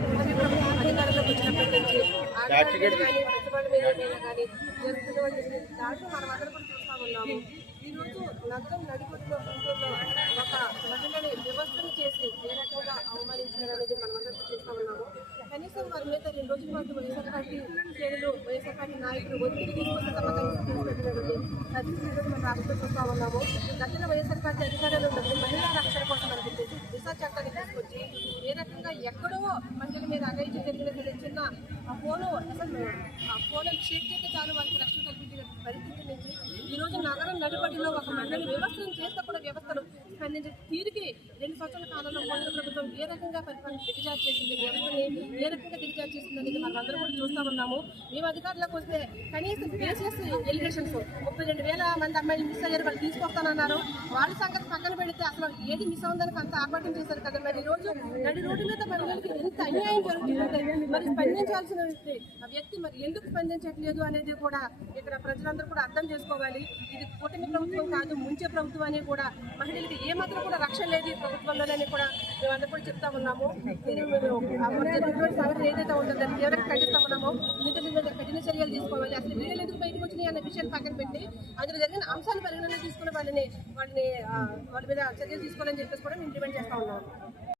కూటమి ప్రభుత్వం అధికారంలోకి వచ్చినప్పటి నుంచి ఆడవాళ్ళ కానీ ప్రతిభల మీద కానీ జరుగుతున్నటువంటి దాంట్లో మనం అందరం కూడా చూస్తూ ఉన్నాము. ఈరోజు నగరం నడిపొట్టులో గుంటూరులో ఒక మహిళని వ్యవస్థను చేసి ఏ రకంగా అవమానించారనేది మనమందరం చూస్తూ ఉన్నాము. కనీసం వారి మీద 2 రోజుల పాటు వైఎస్ఆర్ పార్టీ శ్రేణులు వైఎస్ఆర్ పార్టీ నాయకులు ఒత్తిడి తీసుకొస్తే తమ పెట్టినటువంటి పరిస్థితులు మనం రాష్ట్రంలో చూస్తూ ఉన్నాము. గతంలో వైఎస్ఆర్ పార్టీ అధికారంలో ఉన్నప్పుడు మహిళా రక్షణ కోసం అనిపించేసి దిశా చట్టాన్ని తీసుకొచ్చి ఏ రకంగా ఎక్కడో మహిళల మీద అగైత్యం జరిగిన చిన్న ఆ ఫోను షేక్ చేస్తే చాలు వాళ్ళకి రక్షణ కల్పించిన పరిస్థితి నుంచి ఈరోజు నగరం నడిపడిలో ఒక మహిళని వ్యవస్థను చేస్తే కూడా వ్యవస్థలు స్పందించే తీరికి 2 సంవత్సరాల కాలంలో కేంద్ర ప్రభుత్వం ఏ రకంగా పరిపాలన దిగజారు చేసింది, వ్యవస్థని ఏ రకంగా దిగజారు చేసింది అనేది మనం అందరం కూడా చూస్తూ ఉన్నాము. మేము అధికారులకు వస్తే కనీసం బేసిస్ ఎలిగేషన్స్ 32,000 మంది అమ్మాయిలు మిస్ అయ్యారు, వాళ్ళు తీసుకొస్తానన్నారు. వాళ్ళ సంగతి పక్కన పెడితే అసలు ఏది మిస్ అవుందని అంత ఆర్భాటం చేశారు కదా. మరి ఈరోజు నడి రోడ్డు మీద మహిళలకి ఎంత అన్యాయం జరుగుతుందంటే మరి స్పందించాల్సిన వ్యక్తి మరి ఎందుకు స్పందించట్లేదు అనేది కూడా ఇక్కడ ప్రజలందరూ కూడా అర్థం చేసుకోవాలి. ఇది కూటమి ప్రభుత్వం కాదు, ముంచే ప్రభుత్వం అని కూడా మహిళలకి ఏమాత్రం కూడా రక్షణ లేదు ఈ ప్రభుత్వంలోనే కూడా మేమందరూ కూడా చెప్తా ఉన్నాము. సంగతి ఏదైతే ఉంటుందో దాన్ని తీవ్రంగా ఖండిస్తా ఉన్నాము. నిధుల మీద కఠిన చర్యలు తీసుకోవాలి. అసలు వీళ్ళు ఎందుకు బయటకు వచ్చినాయి అనే విషయాన్ని పక్కన పెట్టి అందులో జరిగిన అంశాలు పరిగణన తీసుకుని వాళ్ళ మీద చర్యలు తీసుకోవాలని చెప్పేసి కూడా మేము డిమాండ్ చేస్తా ఉన్నాము.